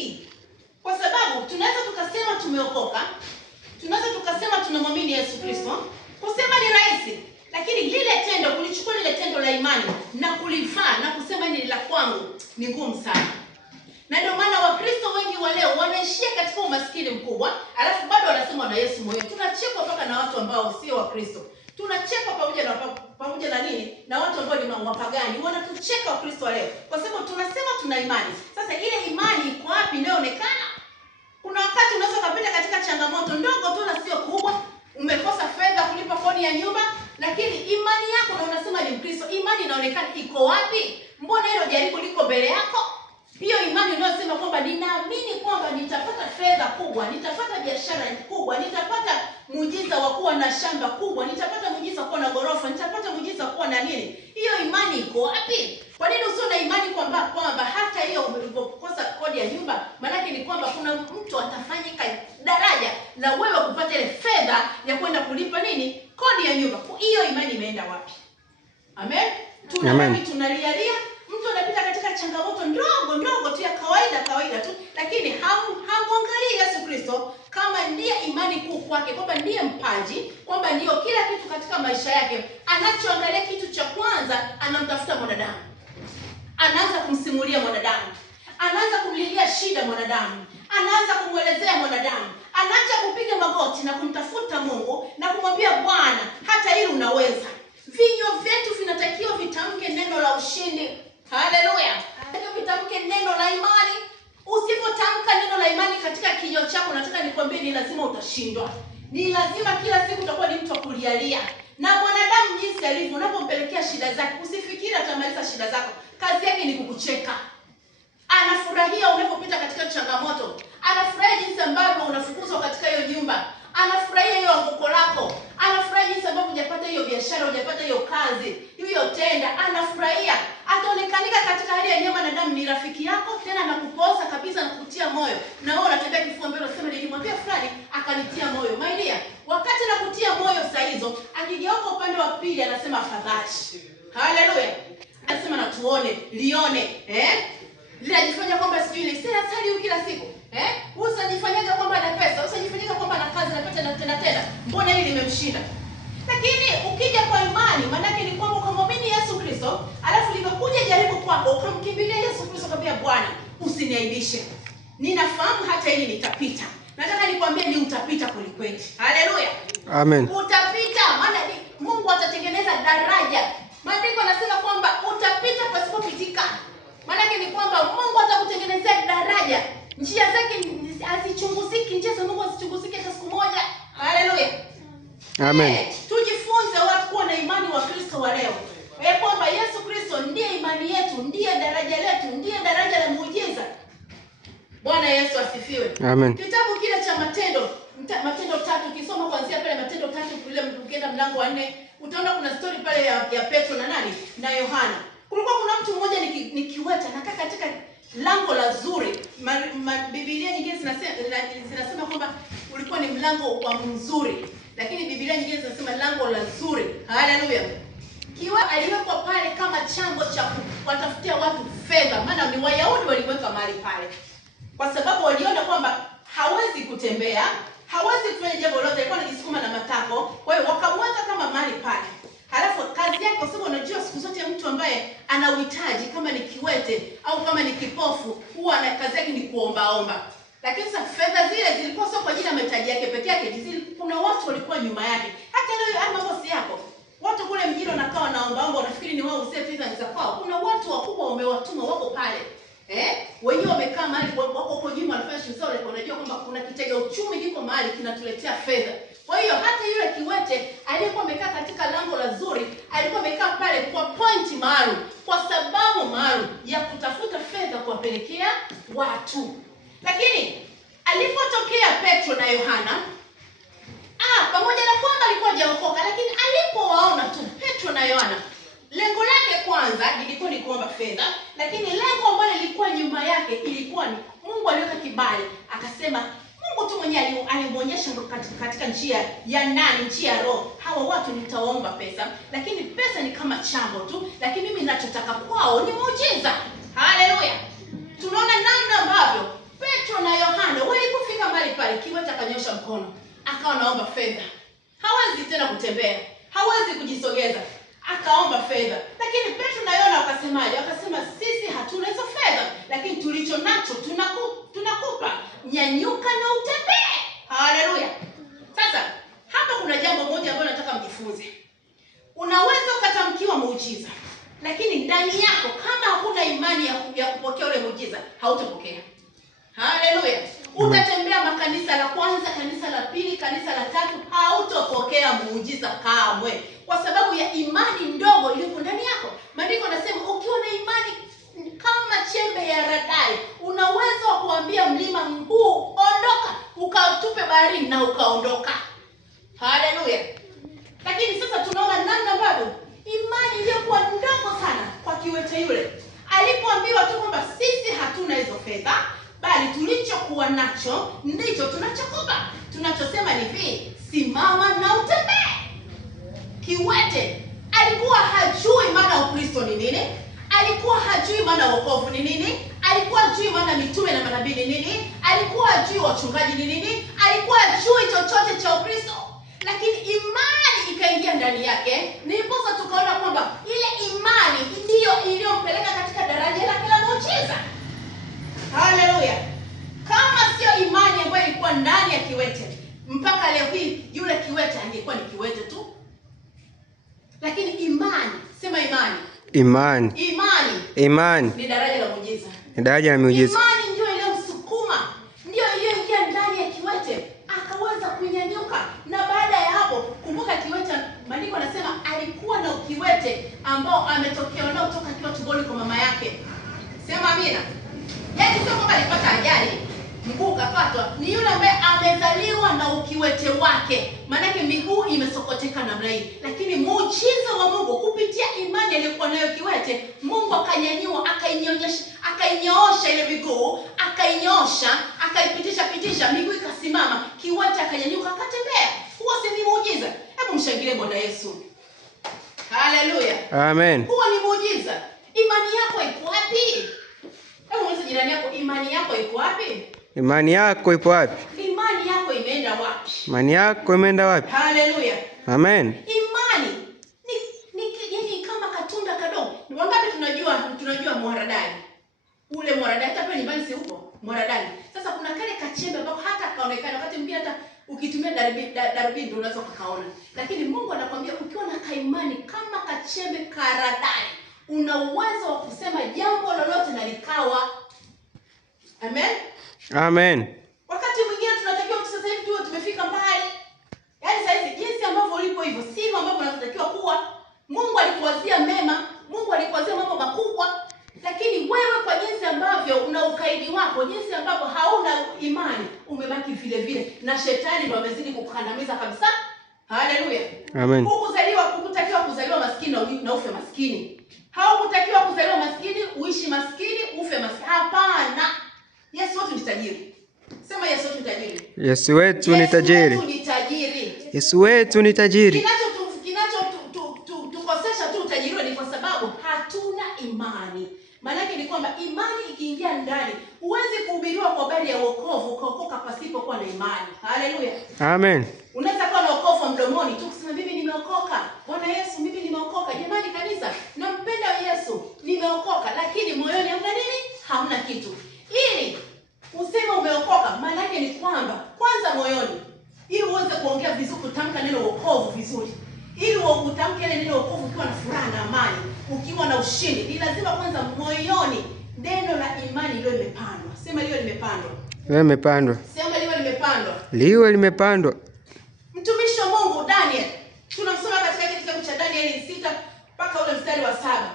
haitumiki. Kwa sababu tunaweza tukasema tumeokoka, tunaweza tukasema tunamwamini Yesu Kristo, kusema ni rahisi, lakini lile tendo, kulichukua lile tendo la imani na kulivaa na kusema ni la kwangu ni ngumu sana. Na ndio maana Wakristo wengi wa leo wanaishia katika umaskini mkubwa, alafu bado wanasema na Yesu moyo. Tunachekwa mpaka na watu ambao sio Wakristo. Tunachekwa pamoja na nini? Na watu ambao ni wapagani. Wanatucheka Wakristo wa leo kwa sababu tunasema tuna imani. Sasa ile imani iko wapi inayoonekana? Kuna wakati unaweza kupita katika changamoto ndogo tu na sio kubwa, umekosa fedha kulipa kodi ya nyumba, lakini imani yako na unasema ni Mkristo, imani inaonekana iko wapi? Mbona hilo jaribu liko mbele yako? Hiyo imani unayosema kwamba ninaamini kwamba nitapata fedha kubwa, nitapata biashara kubwa, nitapata muujiza wa kuwa na shamba kubwa, nitapata muujiza kuwa na gorofa, nitapata muujiza kuwa na nini? Hiyo imani iko wapi? Kwa nini usio na imani kwamba hata hiyo ulipokosa kodi ya nyumba, maana ni kwamba kuna mtu atafanyika daraja la wewe kupata ile fedha ya kwenda kulipa nini? Kodi ya nyumba. Hiyo imani imeenda wapi? Amen. Tunalialia. Mtu anapita katika changamoto ndogo tu ya kawaida tu, lakini hamwangalii Yesu Kristo kama ndiye imani kuu kwake, kwamba ndiye mpaji, kwamba ndio kila kitu katika maisha yake. Anachoangalia kitu cha kwanza, anamtafuta mwanadamu. Anaanza kumsimulia mwanadamu. Anaanza kumlilia shida mwanadamu. Anaanza kumwelezea mwanadamu. Anaacha kupiga magoti na kumtafuta Mungu na kumwambia Bwana, hata hili unaweza. Vinywa vyetu vinatakiwa vitamke neno la ushindi. Haleluya. Vitamke neno la imani. Usipotamka neno la imani katika kinywa chako, nataka nikwambie ni lazima utashindwa. Ni lazima kila siku utakuwa ni mtu wa kulialia. Na mwanadamu jinsi alivyo, unapompelekea shida zake, usifikiri atamaliza shida zako. Kazi yake ni kukucheka. Anafurahia unapopita katika changamoto. Anafurahia jinsi ambavyo unafukuzwa katika hiyo nyumba. Anafurahia hiyo anguko lako. Anafurahia jinsi ambavyo hujapata hiyo biashara, hujapata hiyo kazi, hiyo tenda. Anafurahia. Ataonekanika katika hali ya nyama na damu ni rafiki yako, tena anakupoza kabisa na kukutia moyo. Na wewe unatembea kifua mbele unasema nilimwambia fulani akanitia moyo. My dear, wakati anakutia moyo saa hizo, akigeuka upande wa pili anasema afadhali. Haleluya. Anasema na tuone, lione, linajifanya kwamba sijui ni sasa sali kila siku. Usijifanyaga kwamba ana pesa, usijifanyaga kwamba ana kazi anapata na tena. Mbona hili limemshinda? Lakini ukija kwa imani, maana yake ni kwamba ukamwamini Yesu Kristo, alafu limekuja jaribu kwako, ukamkimbilia Yesu Kristo akamwambia Bwana, usiniaibishe. Ninafahamu hata hili nitapita. Nataka nikwambie ni utapita kweli. Haleluya. Amen. Utapita, maana Mungu atatengeneza daraja. Maandiko yanasema kwamba utapita pasipopitika. Maana yake ni kwamba Mungu atakutengenezea daraja. Njia zake hazichunguziki, njia za Mungu hazichunguziki hata siku moja. Haleluya. Amen. Tujifunze watu kuwa na imani wa Kristo wa leo. Kwamba Yesu Kristo ndiye imani yetu, ndiye daraja letu, ndiye daraja la muujiza. Bwana Yesu asifiwe. Amen. Kitabu kile cha Matendo 3, ukisoma kuanzia pale Matendo 3 kule ukienda mlango wa 4, utaona kuna story pale ya Petro na nani? Na Yohana. Kulikuwa kuna mtu mmoja ni kiwete anakaa katika lango la zuri. Biblia nyingine zinasema kwamba ulikuwa ni mlango wa mzuri. Lakini Biblia nyingine zinasema lango la zuri. Haleluya. Kiwa aliwekwa pale kama chango cha kuwatafutia watu fedha. Maana ni Wayahudi waliweka mahali pale. Kwa sababu waliona kwamba hawezi kutembea, hawezi kufanya jambo lolote, alikuwa anajisukuma na matako. Kwa hiyo wakamweka kama mahali pale. Halafu kazi yake, kwa sababu unajua siku zote mtu ambaye ana uhitaji kama ni kiwete au kama ni kipofu, huwa na kazi yake ni kuomba. Lakini sasa fedha zile zilikuwa sio kwa ajili ya mahitaji yake peke yake, kuna watu walikuwa nyuma yake. Hata leo haya mambo si yako. Watu kule mjini wanakaa wanaomba, unafikiri ni wao usie fedha za kwao. Kuna watu wakubwa wamewatuma wako pale. Wenyewe wamekaa mahali wako huko nyuma wanafanya shughuli zao, wanajua kwamba kuna kitega uchumi kiko mahali kinatuletea fedha. Kwa hiyo hata yule kiwete aliyekuwa amekaa katika lango la zuri, alikuwa amekaa pale kwa point maalum, kwa sababu maalum ya kutafuta fedha kuwapelekea watu. Lakini alipotokea Petro na Yohana, pamoja na kwamba alikuwa hajaokoka, lakini alipowaona tu Petro na Yohana, lengo lake kwanza lilikuwa ni kuomba fedha, lakini lengo ambalo lilikuwa nyuma yake ilikuwa ni Mungu aliweka kibali, akasema Mungu tu mwenyewe alimuonyesha katika njia ya nani, njia ya roho. Hawa watu nitaomba pesa, lakini pesa ni kama chambo tu, lakini mimi ninachotaka kwao ni muujiza. Haleluya. Tunaona namna ambavyo mkono, akawa anaomba fedha. Hawezi tena kutembea, hawezi kujisogeza, akaomba fedha. Lakini Petro na Yohana wakasemaje? Wakasema sisi hatuna hizo fedha, lakini tulicho nacho tunakupa. Nyanyuka na utembee. Haleluya. Sasa hapa kuna jambo moja ambalo nataka mjifunze. Unaweza ukatamkiwa muujiza, lakini ndani yako kama hakuna imani ya kupokea ule muujiza, hautapokea. Haleluya. Utatembea makanisa la kwanza, kanisa la pili, kanisa la tatu, hautapokea muujiza kamwe, kwa sababu ya imani ndogo iliyo ndani yako. Maandiko yanasema ukiwa na imani kama chembe ya haradali, una uwezo wa kuambia mlima huu ondoka, ukatupe baharini na ukaondoka. Haleluya. Lakini sasa tunaona namna ambavyo imani iliyokuwa ndogo sana kwa kiwete yule, alipoambiwa tu kwamba sisi hatuna hizo fedha, bali tulichokuwa nacho ndicho tunachokupa. Tunachosema ni hivi, simama na utembee. Kiwete alikuwa hajui maana ya Ukristo ni nini, alikuwa hajui maana ya wokovu ni nini, alikuwa hajui maana mitume na manabii ni nini, alikuwa hajui wachungaji ni nini, alikuwa hajui chochote cha Ukristo. Lakini imani ikaingia ndani yake. Niliposa tukaona kwamba ile imani ndiyo iliyompeleka katika daraja la kila muujiza. Haleluya. Kama sio imani ambayo ilikuwa ndani ya kiwete, mpaka leo hii yule kiwete angekuwa ni kiwete tu. Lakini imani, sema imani. Imani. Imani. Imani. Ni daraja la muujiza. Ni daraja la muujiza. Imani ndio iliyomsukuma, ndio iliyoingia ndani ya kiwete, akaweza kunyanyuka. Na baada ya hapo, kumbuka kiwete, maandiko yanasema alikuwa na ukiwete ambao ametokea nao toka akiwa tumboni kwa mama yake. Sema amina. Yaani sio kwamba alipata ajali, mguu ukakatwa, ni yule ambaye amezaliwa na ukiwete wake. Maana yake miguu imesokoteka namna hii. Lakini muujiza wa Mungu kupitia imani aliyokuwa nayo kiwete, Mungu akanyanyua, akainyoosha ile miguu, akainyoosha, akaipitisha, miguu ikasimama, kiwete akanyanyuka, akatembea. Huo si ni muujiza? Hebu mshangilie Bwana Yesu. Haleluya. Amen. Huo ni muujiza. Imani yako iko wapi? Hebu muulize jirani yako, imani yako iko wapi? Imani yako ipo wapi? Imani yako imeenda wapi? Imani yako imeenda wapi? Haleluya. Amen. Imani ni kama katunda kadogo. Ni wangapi tunajua mwaradani? Ule mwaradani hata pale nyumbani si upo mwaradani. Sasa kuna kale kachembe ambako hata kaonekana wakati mwingine hata ukitumia darubini ndio unaweza kukaona. Lakini Mungu anakuambia ukiwa na kaimani kama kachembe karadani, una uwezo wa kusema jambo lolote na likawa. Amen. Amen. Wakati mwingine tunatakiwa sasa hivi tuwe tumefika mbali. Yaani sasa hivi jinsi ambavyo ulipo hivyo sivyo ambavyo unatakiwa kuwa. Mungu alikuwazia mema, Mungu alikuwazia mambo makubwa, lakini wewe kwa jinsi ambavyo una ukaidi wako, jinsi ambavyo hauna imani, umebaki vile vile na shetani ndo amezidi kukandamiza kabisa. Haleluya. Amen. Hukutakiwa kuzaliwa maskini na ufe maskini. Haukutakiwa kuzaliwa maskini, uishi maskini, ufe maskini. Hapana. Yesu wetu ni tajiri. Sema Yesu wetu ni tajiri. Yesu wetu ni tajiri. Yesu wetu ni tajiri. Yesu wetu ni tajiri. Tukosesha tu utajiri ni kwa sababu hatuna imani. Maana yake ni kwamba imani ikiingia ndani, huwezi kuhubiriwa kwa habari ya wokovu ukaokoka pasipo kuwa na imani. Haleluya. Amen. Unaweza kuwa na wokovu mdomoni tu kusema mimi nimeokoka. Bwana Yesu mimi nimeokoka. Jamani kanisa, nampenda Yesu, nimeokoka, lakini moyoni hamna nini? Hamna kitu. Ili useme umeokoka, maana yake ni kwamba kwanza moyoni, ili uweze kuongea vizuri, kutamka neno wokovu vizuri, ili utamke ile neno wokovu ukiwa na furaha na amani, ukiwa na ushindi, ni lazima kwanza moyoni neno la imani liwe limepandwa. Sema liwe limepandwa. Liwe limepandwa. Sema liwe limepandwa. Liwe limepandwa. Mtumishi wa Mungu Daniel, tunamsoma katika kitabu cha Danieli 6 mpaka ule mstari wa 7.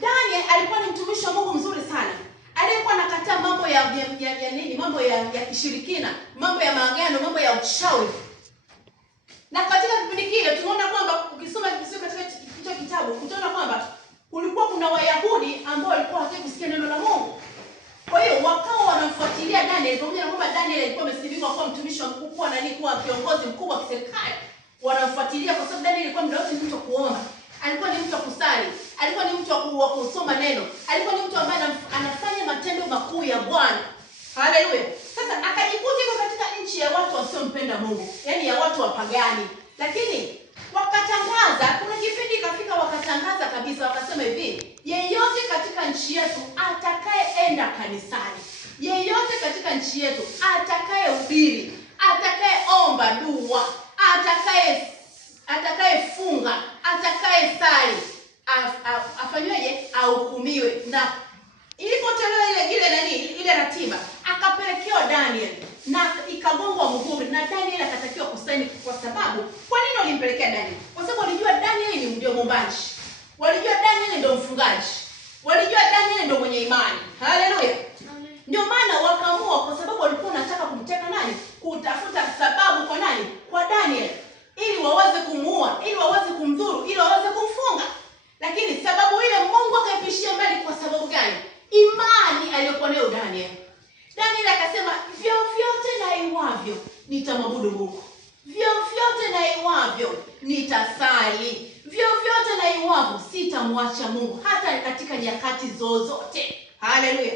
Daniel alikuwa ni mtumishi wa Mungu mzuri sana. Aliyekuwa anakataa mambo ya nini? Mambo ya kishirikina, mambo ya maagano, mambo ya uchawi. Na katika kipindi kile tunaona kwamba ukisoma katika hicho kitabu utaona kwamba kulikuwa kuna Wayahudi ambao walikuwa hawataki kusikia neno la Mungu. Kwa hiyo wakawa wanamfuatilia Daniel, pamoja na kwamba Daniel alikuwa amesibiwa kuwa mtumishi wa Mungu, kuwa nani, kuwa kiongozi mkubwa wa serikali. Wanamfuatilia kwa sababu Daniel alikuwa muda wote ni mtu wa kuomba. Alikuwa ni mtu wa kusali, alikuwa ni mtu wa kusoma neno, alikuwa ni mtu ambaye anafanya matendo makuu ya Bwana. Haleluya. Sasa akajikuta katika nchi nchi ya watu wasiompenda Mungu, yaani ya watu wapagani. Lakini wakatangaza, kuna kipindi kafika wakatangaza kabisa, wakasema hivi, yeyote katika nchi yetu atakayeenda kanisani, yeyote katika nchi yetu atakayehubiri, atakayeomba dua, atakayefunga, atakayesali, afanyweje? Ahukumiwe. Na ilipotolewa ile ratiba, akapelekewa Daniel na ikagongwa muhuri, na Daniel akatakiwa kusaini. Kwa sababu, kwa nini walimpelekea Daniel? Kwa sababu walijua Daniel ni ndio mwombaji, walijua Daniel ndio mfungaji, walijua Daniel ndio mwenye imani. Haleluya. Ndio maana wakaamua, kwa sababu walikuwa wanataka kumteka nani? Kutafuta sababu kwa nani? Kwa Daniel, ili waweze kumuua, ili waweze kumdhuru, ili waweze kumfunga. Lakini sababu ile Mungu akaipishia mbali. Kwa sababu gani? Imani aliyokuwa nayo Daniel. Daniel akasema, vyovyote na iwavyo nitamwabudu Mungu, vyovyote na iwavyo nitasali, vyovyote na iwavyo sitamwacha Mungu hata katika nyakati zozote. Haleluya.